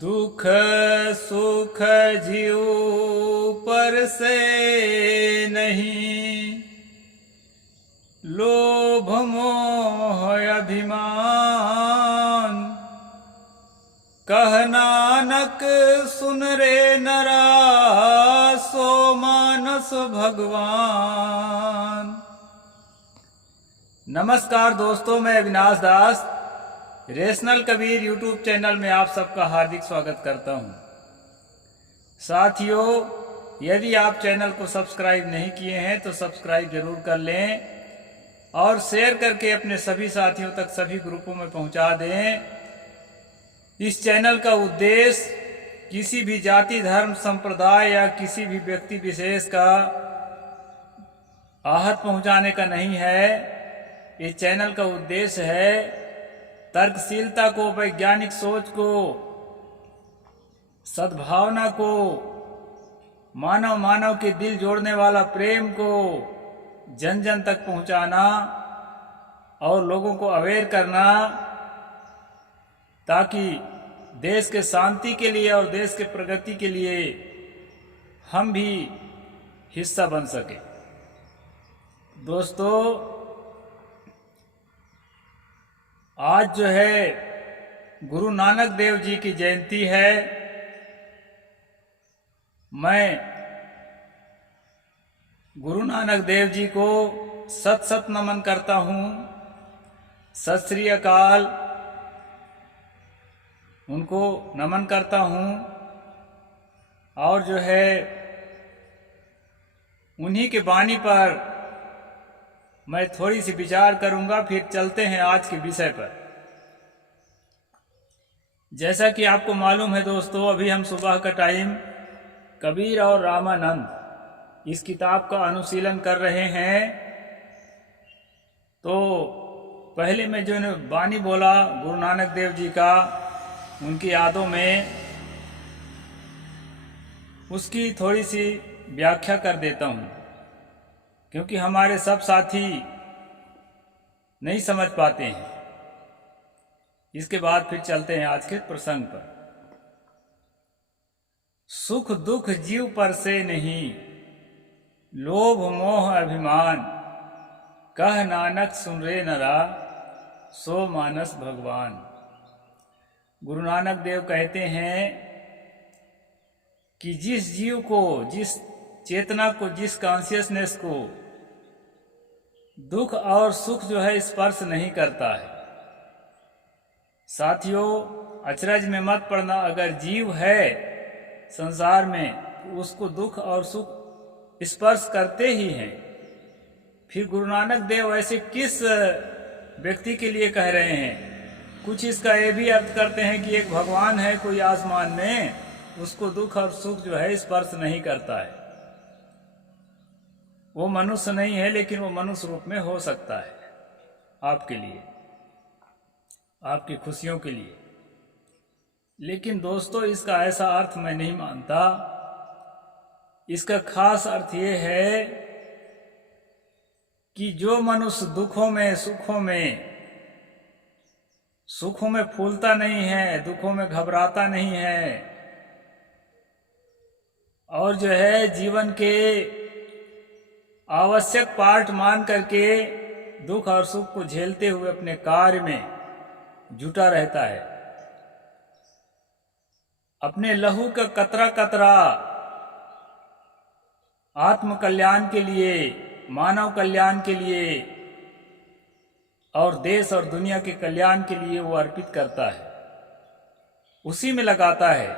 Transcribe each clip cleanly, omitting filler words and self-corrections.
दुख सुख जीव पर से नहीं, लोभ मोह अभिमान। कह नानक सुन रे नरा, सो मानस भगवान। नमस्कार दोस्तों, मैं अविनाश दास रेशनल कबीर यूट्यूब चैनल में आप सबका हार्दिक स्वागत करता हूं। साथियों, यदि आप चैनल को सब्सक्राइब नहीं किए हैं तो सब्सक्राइब जरूर कर लें और शेयर करके अपने सभी साथियों तक सभी ग्रुपों में पहुंचा दें। इस चैनल का उद्देश्य किसी भी जाति धर्म संप्रदाय या किसी भी व्यक्ति विशेष का आहत पहुंचाने का नहीं है। इस चैनल का उद्देश्य है तर्कशीलता को, वैज्ञानिक सोच को, सद्भावना को, मानव मानव के दिल जोड़ने वाला प्रेम को जन जन तक पहुंचाना और लोगों को अवेयर करना, ताकि देश के शांति के लिए और देश के प्रगति के लिए हम भी हिस्सा बन सके। दोस्तों, आज जो है गुरु नानक देव जी की जयंती है। मैं गुरु नानक देव जी को सत सत नमन करता हूँ। सत श्री अकाल, उनको नमन करता हूँ। और जो है उन्हीं के वाणी पर मैं थोड़ी सी विचार करूंगा, फिर चलते हैं आज के विषय पर। जैसा कि आपको मालूम है दोस्तों, अभी हम सुबह का टाइम कबीर और रामानंद इस किताब का अनुशीलन कर रहे हैं। तो पहले मैं जो वाणी बोला गुरु नानक देव जी का, उनकी यादों में उसकी थोड़ी सी व्याख्या कर देता हूँ, क्योंकि हमारे सब साथी नहीं समझ पाते हैं। इसके बाद फिर चलते हैं आज के प्रसंग पर। सुख दुख जीव पर से नहीं, लोभ मोह अभिमान। कह नानक सुन रे नरा, सो मानस भगवान। गुरु नानक देव कहते हैं कि जिस जीव को, जिस चेतना को, जिस कॉन्शियसनेस को दुख और सुख जो है स्पर्श नहीं करता है। साथियों, अचरज में मत पड़ना, अगर जीव है संसार में तो उसको दुख और सुख स्पर्श करते ही हैं। फिर गुरु नानक देव ऐसे किस व्यक्ति के लिए कह रहे हैं? कुछ इसका ये भी अर्थ करते हैं कि एक भगवान है कोई आसमान में, उसको दुख और सुख जो है स्पर्श नहीं करता है। वो मनुष्य नहीं है, लेकिन वो मनुष्य रूप में हो सकता है आपके लिए, आपकी खुशियों के लिए। लेकिन दोस्तों, इसका ऐसा अर्थ मैं नहीं मानता। इसका खास अर्थ ये है कि जो मनुष्य दुखों में सुखों में फूलता नहीं है, दुखों में घबराता नहीं है, और जो है जीवन के आवश्यक पार्ट मान करके दुख और सुख को झेलते हुए अपने कार्य में जुटा रहता है, अपने लहू का कतरा कतरा आत्म कल्याण के लिए, मानव कल्याण के लिए और देश और दुनिया के कल्याण के लिए वो अर्पित करता है, उसी में लगाता है।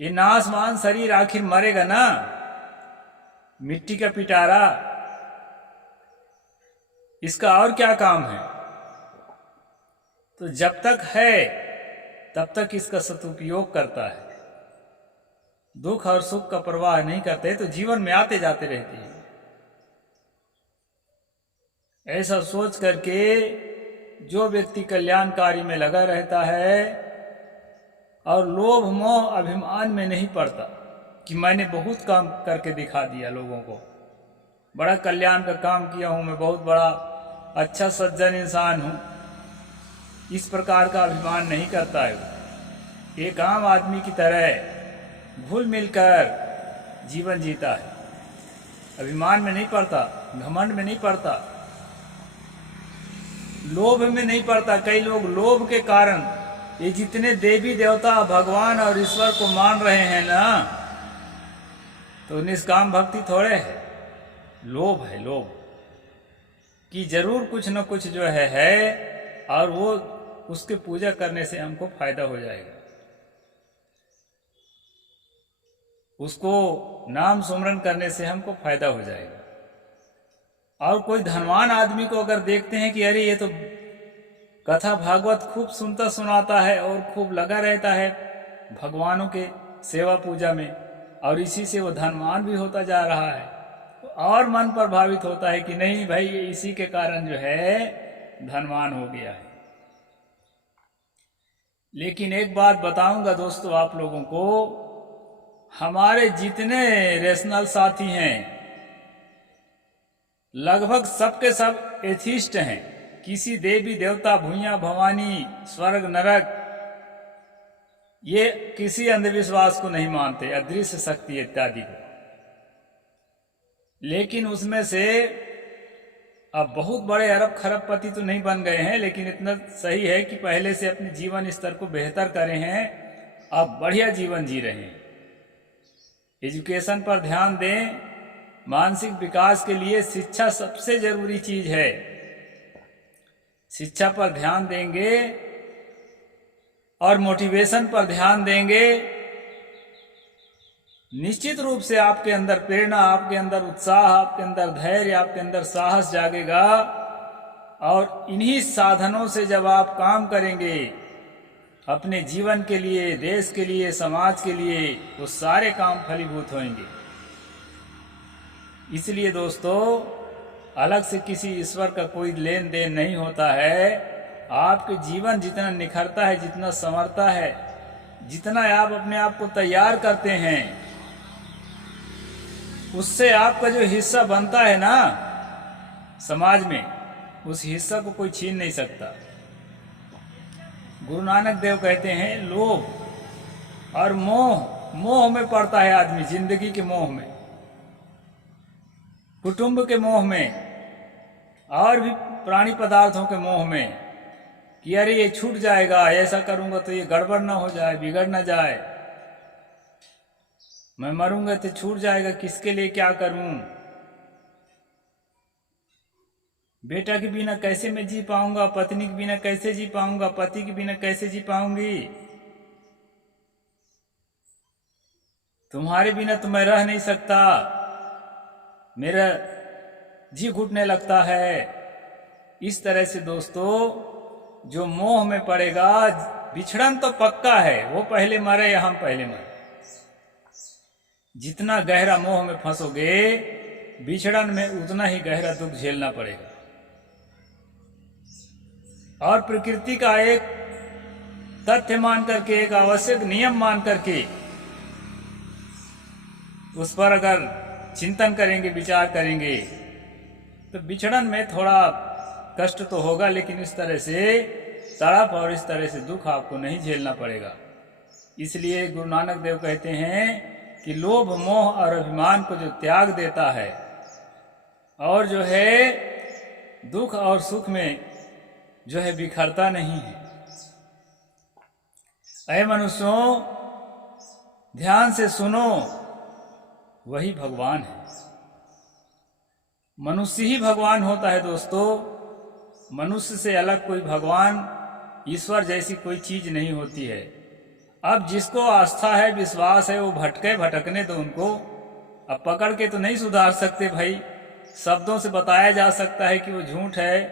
ये नासमान शरीर आखिर मरेगा ना, मिट्टी का पिटारा, इसका और क्या काम है? तो जब तक है तब तक इसका सदुपयोग करता है। दुख और सुख का परवाह नहीं करते तो जीवन में आते जाते रहते हैं। ऐसा सोच करके जो व्यक्ति कल्याणकारी में लगा रहता है और लोभ मोह अभिमान में नहीं पड़ता कि मैंने बहुत काम करके दिखा दिया लोगों को, बड़ा कल्याण का काम किया हूं, मैं बहुत बड़ा अच्छा सज्जन इंसान हूं, इस प्रकार का अभिमान नहीं करता है। एक आम आदमी की तरह घुल मिलकर जीवन जीता है, अभिमान में नहीं पड़ता, घमंड में नहीं पड़ता, लोभ में नहीं पड़ता। कई लोग लोभ के कारण ये जितने देवी देवता भगवान और ईश्वर को मान रहे हैं ना, तो निष्काम भक्ति थोड़े है, लोभ है, लोभ कि जरूर कुछ न कुछ जो है और वो उसके पूजा करने से हमको फायदा हो जाएगा। उसको नाम सुमरन करने से हमको फायदा हो जाएगा। और कोई धनवान आदमी को अगर देखते हैं कि अरे ये तो कथा भागवत खूब सुनता सुनाता है और खूब लगा रहता है भगवानों के सेवा पूजा में, और इसी से वो धनवान भी होता जा रहा है, तो और मन प्रभावित होता है कि नहीं भाई ये इसी के कारण जो है धनवान हो गया है। लेकिन एक बात बताऊंगा दोस्तों आप लोगों को, हमारे जितने रेशनल साथी हैं लगभग सबके सब एथिस्ट हैं। किसी देवी देवता भूया भवानी स्वर्ग नरक ये किसी अंधविश्वास को नहीं मानते, अदृश्य शक्ति इत्यादि को। लेकिन उसमें से अब बहुत बड़े अरब खरबपति तो नहीं बन गए हैं, लेकिन इतना सही है कि पहले से अपने जीवन स्तर को बेहतर करे हैं, अब बढ़िया जीवन जी रहे हैं। एजुकेशन पर ध्यान दें, मानसिक विकास के लिए शिक्षा सबसे जरूरी चीज है। शिक्षा पर ध्यान देंगे और मोटिवेशन पर ध्यान देंगे, निश्चित रूप से आपके अंदर प्रेरणा, आपके अंदर उत्साह, आपके अंदर धैर्य, आपके अंदर साहस जागेगा। और इन्हीं साधनों से जब आप काम करेंगे अपने जीवन के लिए, देश के लिए, समाज के लिए, वो सारे काम फलीभूत होंगे। इसलिए दोस्तों अलग से किसी ईश्वर का कोई लेन देन नहीं होता है। आपके जीवन जितना निखरता है, जितना संवरता है, जितना आप अपने आप को तैयार करते हैं, उससे आपका जो हिस्सा बनता है ना समाज में, उस हिस्सा को कोई छीन नहीं सकता। गुरु नानक देव कहते हैं लोभ और मोह में पड़ता है आदमी, जिंदगी के मोह में, कुटुंब के मोह में और भी प्राणी पदार्थों के मोह में, कि अरे ये छूट जाएगा, ऐसा करूंगा तो ये गड़बड़ ना हो जाए, बिगड़ ना जाए, मैं मरूंगा तो छूट जाएगा, किसके लिए क्या करूं, बेटा के बिना कैसे मैं जी पाऊंगा, पत्नी के बिना कैसे जी पाऊंगा, पति के बिना कैसे जी पाऊंगी, तुम्हारे बिना तो मैं रह नहीं सकता, मेरा जी घुटने लगता है। इस तरह से दोस्तों जो मोह में पड़ेगा, बिछड़न तो पक्का है, वो पहले मरे या हम पहले मरे। जितना गहरा मोह में फंसोगे, बिछड़न में उतना ही गहरा दुख झेलना पड़ेगा। और प्रकृति का एक तथ्य मान करके, एक आवश्यक नियम मान करके उस पर अगर चिंतन करेंगे, विचार करेंगे, तो बिछड़न में थोड़ा कष्ट तो होगा, लेकिन इस तरह से तड़प और इस तरह से दुख आपको नहीं झेलना पड़ेगा। इसलिए गुरु नानक देव कहते हैं कि लोभ मोह और अभिमान को जो त्याग देता है और जो है दुख और सुख में जो है बिखरता नहीं है। ऐ मनुष्यों ध्यान से सुनो, वही भगवान है। मनुष्य ही भगवान होता है दोस्तों, मनुष्य से अलग कोई भगवान, ईश्वर जैसी कोई चीज नहीं होती है। अब जिसको आस्था है, विश्वास है, वो भटकने दो उनको। अब पकड़ के तो नहीं सुधार सकते भाई, शब्दों से बताया जा सकता है कि वो झूठ है,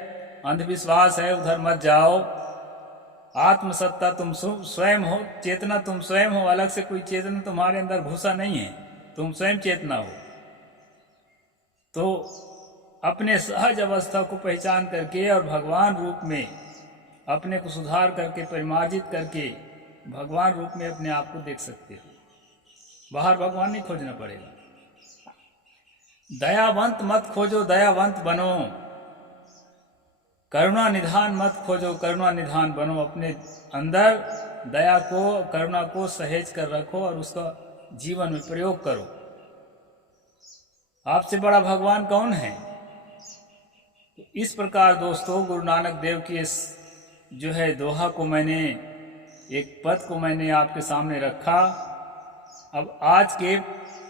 अंधविश्वास है, उधर मत जाओ। आत्मसत्ता तुम स्वयं हो, चेतना तुम स्वयं हो, अलग से कोई चेतना तुम्हारे अंदर घुसा नहीं है, तुम स्वयं चेतना हो। तो अपने सहज अवस्था को पहचान करके और भगवान रूप में अपने को सुधार करके, परिमार्जित करके भगवान रूप में अपने आप को देख सकते हो। बाहर भगवान नहीं खोजना पड़ेगा। दयावंत मत खोजो, दयावंत बनो। करुणा निधान मत खोजो, करुणा निधान बनो। अपने अंदर दया को, करुणा को सहेज कर रखो और उसका जीवन में प्रयोग करो। आपसे बड़ा भगवान कौन है? इस प्रकार दोस्तों गुरु नानक देव की इस जो है दोहा को मैंने, एक पद को मैंने आपके सामने रखा। अब आज के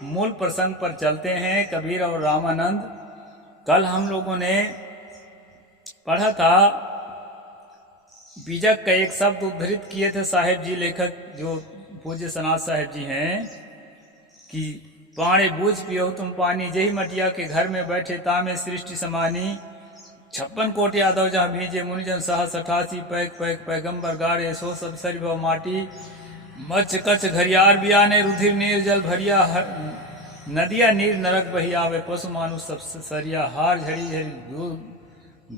मूल प्रसंग पर चलते हैं, कबीर और रामानंद। कल हम लोगों ने पढ़ा था, बीजक का एक शब्द उद्धृत किए थे साहेब जी, लेखक जो पूज्य सनाथ साहेब जी हैं, कि पाणे बूझ पियो तुम पानी, जही मटिया के घर में बैठे तामे सृष्टि समानी। 56 कोटि यादव जहाँ भीजे मुनिजन सहस 88, पैक पैक पैगंबर गाड़े सो सब सरी भव माटी। मच्छ कच्छ घरियार बियाने रुधिर नीर जल भरिया, नदिया नीर नरक बही आवे, पशु मानुष सब सरिया। हार झड़ी झड़ी दूध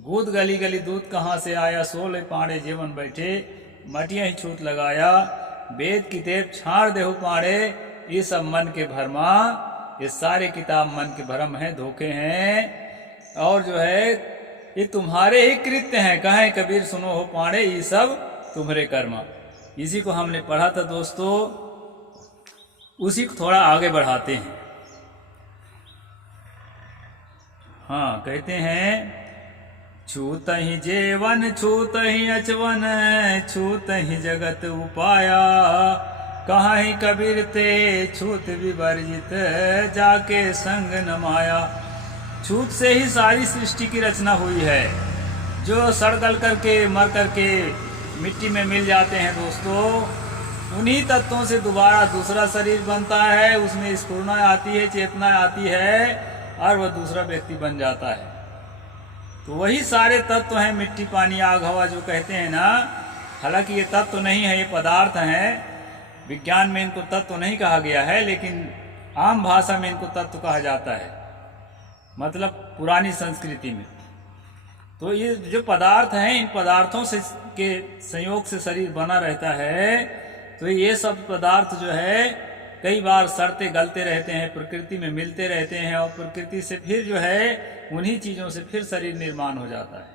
गूद गली गली, दूध कहाँ से आया, सोले पाड़े जीवन बैठे, मटिया ही छूत लगाया। वेद की तेप छाड़ देहु पाड़े, ये सब मन के भरमा, ये सारे किताब मन के भ्रम हैं, धोखे हैं, और जो है ये तुम्हारे ही कृत्य हैं। कहें कबीर सुनो हो पाड़े, ये सब तुम्हारे कर्म। इसी को हमने पढ़ा था दोस्तों, उसी को थोड़ा आगे बढ़ाते हैं। हाँ, कहते हैं छूत ही जेवन छूत ही अचवन, छूत ही जगत उपाया। कहाँ ही कबीर ते छूत विवर्जित, जाके संग न माया। छूत से ही सारी सृष्टि की रचना हुई है। जो सड़ गल करके मर करके मिट्टी में मिल जाते हैं दोस्तों, उन्हीं तत्वों से दोबारा दूसरा शरीर बनता है, उसमें स्फुरना आती है, चेतना आती है, और वह दूसरा व्यक्ति बन जाता है। तो वही सारे तत्व हैं, मिट्टी पानी आग हवा जो कहते हैं ना। हालांकि ये तत्व नहीं है, ये पदार्थ हैं। विज्ञान में इनको तत्व नहीं कहा गया है, लेकिन आम भाषा में इनको तत्व कहा जाता है, मतलब पुरानी संस्कृति में। तो ये जो पदार्थ हैं, इन पदार्थों से के संयोग से शरीर बना रहता है। तो ये सब पदार्थ जो है कई बार सड़ते गलते रहते हैं, प्रकृति में मिलते रहते हैं, और प्रकृति से फिर जो है उन्हीं चीजों से फिर शरीर निर्माण हो जाता है।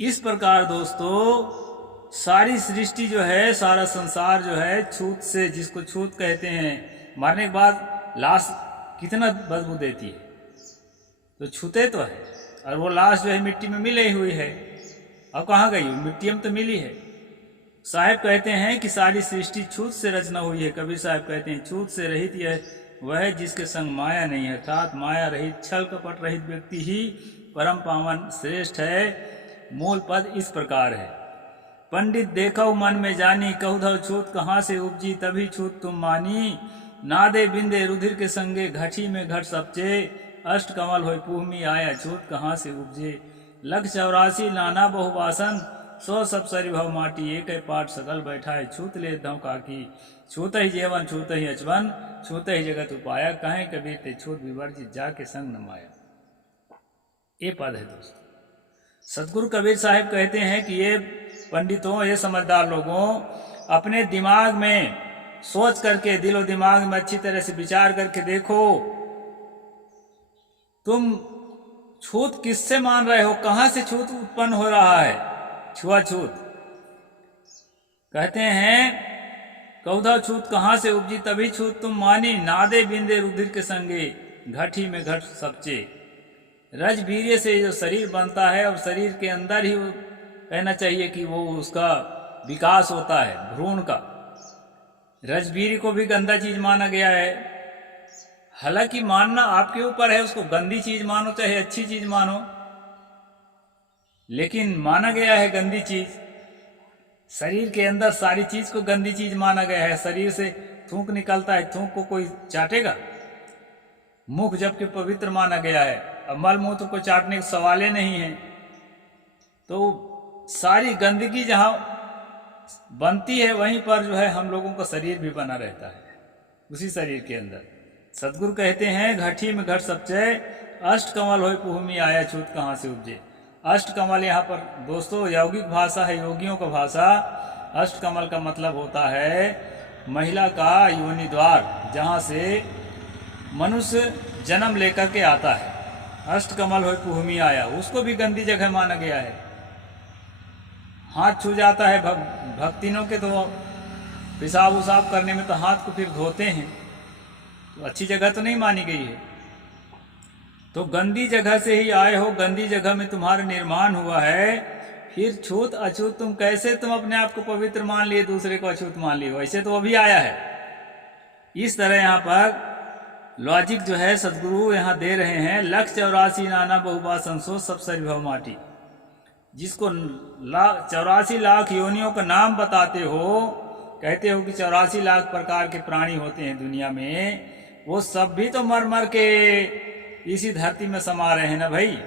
इस प्रकार दोस्तों सारी सृष्टि जो है, सारा संसार जो है छूत से, जिसको छूत कहते हैं, मरने के बाद लाश कितना बदबू देती है, तो छूते तो है, और वो लाश जो है मिट्टी में मिली हुई है। अब कहाँ गई? मिट्टी में तो मिली है। साहब कहते हैं कि सारी सृष्टि छूत से रचना हुई है। कबीर साहब कहते हैं छूत से रहित यह वह जिसके संग माया नहीं है, अर्थात माया रहित छल कपट रहित व्यक्ति ही परम पावन श्रेष्ठ है। मूल पद इस प्रकार है, पंडित देखो मन में जानी, कहूधव छूत कहाँ से उपजी, तभी छूत तुम मानी। नादे बिंदे रुधिर के संगे, घटी में घट सपचे, अष्ट कमल होय पूहमी आया, छूत कहाँ से उपजे। लख 84 नाना बहुवासन, सो सब सरी भव माटी, एक पाठ सकल बैठा है, छूत ले धव काकी। छूत ही जीवन छूत ही अचवन, छूत ही जगत उपाया, कहें कबीर ते छूत विवर्जित, जाके संग न माया। ये पद है दोस्तों। सतगुरु कबीर साहब कहते हैं कि ये पंडितों, ये समझदार लोगों, अपने दिमाग में सोच करके, दिलो दिमाग में अच्छी तरह से विचार करके देखो, तुम छूत किससे मान रहे हो, कहां से छूत उत्पन्न हो रहा है, छुआछूत। कहते हैं कौधा छूत कहां से उपजी, तभी छूत तुम मानी। नादे बिंदे रुधिर के संगे, घटी में घट सपचे। रज वीर्य से जो शरीर बनता है, और शरीर के अंदर ही कहना चाहिए कि वो उसका विकास होता है, भ्रूण का। रजवीर को भी गंदा चीज माना गया है। हालांकि मानना आपके ऊपर है, उसको गंदी चीज मानो चाहे अच्छी चीज मानो, लेकिन माना गया है गंदी चीज। शरीर के अंदर सारी चीज को गंदी चीज माना गया है। शरीर से थूक निकलता है, थूक को कोई चाटेगा? मुख जबकि पवित्र माना गया है, अब मल मूत्र को चाटने के सवाल नहीं है। तो सारी गंदगी जहां बनती है, वहीं पर जो है हम लोगों का शरीर भी बना रहता है, उसी शरीर के अंदर। सदगुरु कहते हैं घटी में घट सपचे, अष्ट कमल होय पुहमी आया, छूत कहाँ से उपजे। अष्ट कमल यहाँ पर दोस्तों यौगिक भाषा है, योगियों का भाषा। अष्ट कमल का मतलब होता है महिला का योनि द्वार, जहाँ से मनुष्य जन्म लेकर के आता है। अष्ट कमल होय पुहमी आया, उसको भी गंदी जगह माना गया है। हाथ छू जाता है भक्तिनों के तो पेशाब उसाब करने में तो हाथ को फिर धोते हैं, तो अच्छी जगह तो नहीं मानी गई है। तो गंदी जगह से ही आए हो, गंदी जगह में तुम्हारा निर्माण हुआ है, फिर छूत अछूत तुम अपने आप को पवित्र मान लिए, दूसरे को अछूत मान लिए, वैसे तो अभी आया है। इस तरह यहाँ पर लॉजिक जो है सदगुरु यहाँ दे रहे हैं। 184 नाना बहुबा संसो सब सरिभव माटी, जिसको 84 लाख योनियों का नाम बताते हो, कहते हो कि 84 लाख प्रकार के प्राणी होते हैं दुनिया में, वो सब भी तो मर मर के इसी धरती में समा रहे हैं ना भाई।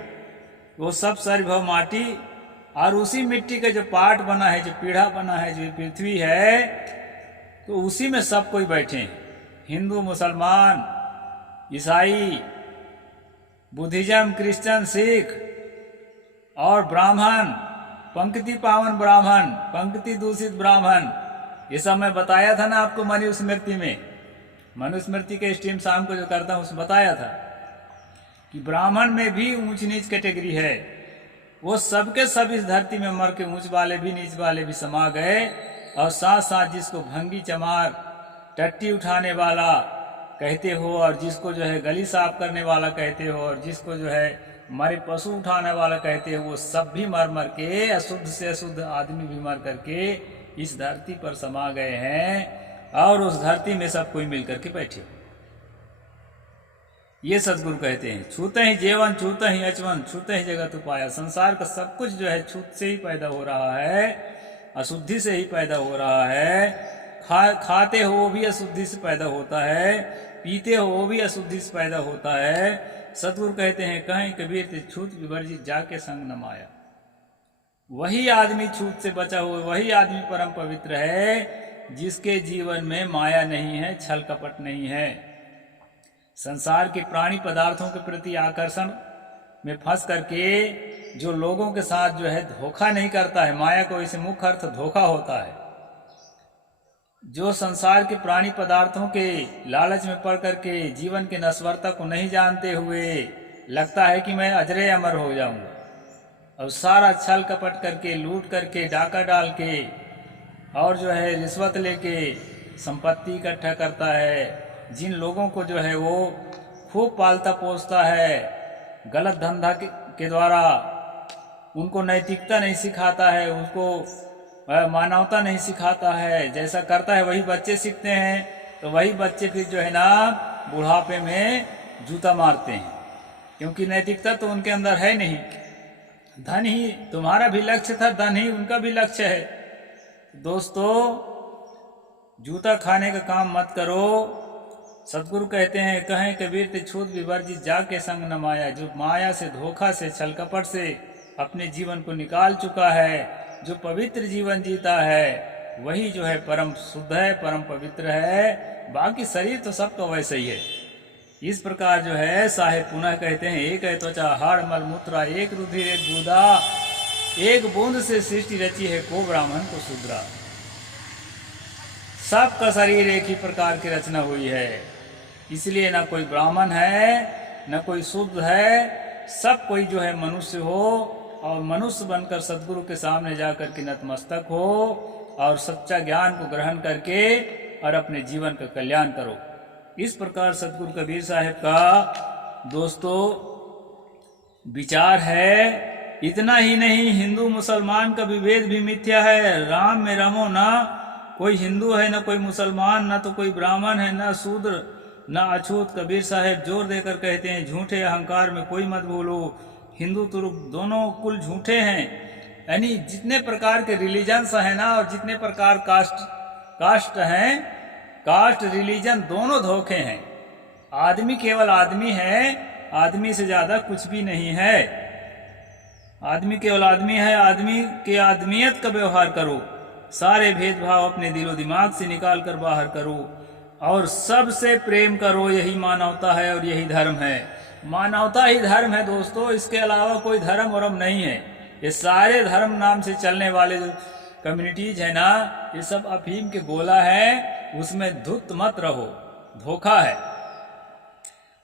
वो सब सरिभव माटी, और उसी मिट्टी का जो पाट बना है, जो पीढ़ा बना है, जो पृथ्वी है, तो उसी में सब कोई बैठे हैं। हिंदू, मुसलमान, ईसाई, बुद्धिज्म, क्रिश्चियन, सिख और ब्राह्मण, पंक्ति पावन ब्राह्मण, पंक्ति दूषित ब्राह्मण, ये सब मैं बताया था ना आपको मनुस्मृति में। मनुस्मृति के स्ट्रीम शाम को जो करता हूँ उसमें बताया था कि ब्राह्मण में भी ऊंच नीच कैटेगरी है। वो सबके सब इस धरती में मर के ऊंच वाले भी नीच वाले भी समा गए, और साथ साथ जिसको भंगी चमार, टट्टी उठाने वाला कहते हो, और जिसको जो है गली साफ करने वाला कहते हो, और जिसको जो है मरे पशु उठाने वाला कहते हो, वो सब भी मर मर के, अशुद्ध से अशुद्ध आदमी भी मर करके इस धरती पर समा गए हैं, और उस धरती में सब कोई मिल करके बैठे। ये सदगुरु कहते हैं, छूते ही जीवन, छूते ही अचवन, छूते ही जगत उपाया। संसार का सब कुछ जो है छूत से ही पैदा हो रहा है, अशुद्धि से ही पैदा हो रहा है। खाते हो वो भी अशुद्धि से पैदा होता है, पीते हो वो भी अशुद्धि से पैदा होता है। सदगुरु कहते हैं, कहीं कबीर ते छूत विवर्जित जाके संग न माया। वही आदमी छूत से बचा हुआ, वही आदमी परम पवित्र है जिसके जीवन में माया नहीं है, छल कपट नहीं है। संसार के प्राणी पदार्थों के प्रति आकर्षण में फंस करके जो लोगों के साथ जो है धोखा नहीं करता है, माया को इसे मुख्य अर्थ धोखा होता है। जो संसार के प्राणी पदार्थों के लालच में पड़ करके जीवन के नश्वरता को नहीं जानते हुए लगता है कि मैं अजरे अमर हो जाऊंगा, और सारा छल कपट करके, लूट करके, डाका डाल के और जो है रिश्वत लेके संपत्ति इकट्ठा करता है। जिन लोगों को जो है वो खूब पालता पोसता है, गलत धंधा के द्वारा उनको नैतिकता नहीं सिखाता है, उनको मानवता नहीं सिखाता है, जैसा करता है वही बच्चे सीखते हैं। तो वही बच्चे फिर जो है ना बुढ़ापे में जूता मारते हैं, क्योंकि नैतिकता तो उनके अंदर है नहीं। धन ही तुम्हारा भी लक्ष्य था, धन ही उनका भी लक्ष्य है। दोस्तों, जूता खाने का काम मत करो। सदगुरु कहते हैं, कहें कबीर ते छूत विवर्जित जाके संग न माया। जो माया से, धोखा से, छल कपट से अपने जीवन को निकाल चुका है, जो पवित्र जीवन जीता है, वही जो है परम शुद्ध है, परम पवित्र है। बाकी शरीर तो सबका वैसे ही है। इस प्रकार जो है साहेब पुनः कहते हैं, एक है त्वचा हाड़ मल मूत्रा, एक रुधिर एक बूंदा, एक बूंद से सृष्टि रची है को ब्राह्मण को शूद्रा। सबका शरीर एक ही प्रकार की रचना हुई है, इसलिए ना कोई ब्राह्मण है न कोई शुद्ध है, सब कोई जो है मनुष्य हो, और मनुष्य बनकर सदगुरु के सामने जाकर के नतमस्तक हो और सच्चा ज्ञान को ग्रहण करके और अपने जीवन का कल्याण करो। इस प्रकार सदगुरु कबीर साहब का दोस्तों विचार है। इतना ही नहीं, हिंदू मुसलमान का विभेद भी मिथ्या है। राम में रमो ना, कोई हिंदू है ना कोई मुसलमान, ना तो कोई ब्राह्मण है, ना शूद्र, ना अछूत। कबीर साहब जोर देकर कहते हैं, झूठे अहंकार में कोई मत भूलो। हिंदू तुर्क दोनों कुल झूठे हैं। यानी जितने प्रकार के रिलीजन्स हैं ना, और जितने प्रकार कास्ट हैं, कास्ट रिलीजन दोनों धोखे हैं। आदमी केवल आदमी है, आदमी से ज्यादा कुछ भी नहीं है। आदमी केवल आदमी है, आदमी के आदमियत का व्यवहार करो। सारे भेदभाव अपने दिलो दिमाग से निकाल कर बाहर करो, और सबसे प्रेम करो। यही मानवता है और यही धर्म है। मानवता ही धर्म है दोस्तों, इसके अलावा कोई धर्म वरम नहीं है। ये सारे धर्म नाम से चलने वाले जो कम्युनिटीज है ना, ये सब अफीम के गोला है, उसमें धुत मत रहो, धोखा है।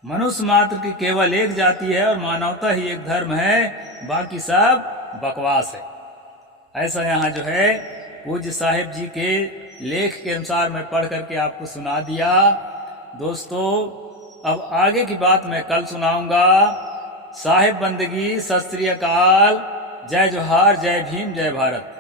मनुष्य मात्र की केवल एक जाति है और मानवता ही एक धर्म है, बाकी सब बकवास है। ऐसा यहाँ जो है पूज्य साहिब जी के लेख के अनुसार मैं पढ़ करके आपको सुना दिया। दोस्तों, अब आगे की बात मैं कल सुनाऊंगा। साहिब बंदगी, सत श्री अकाल, जय जोहार, जय भीम, जय भारत।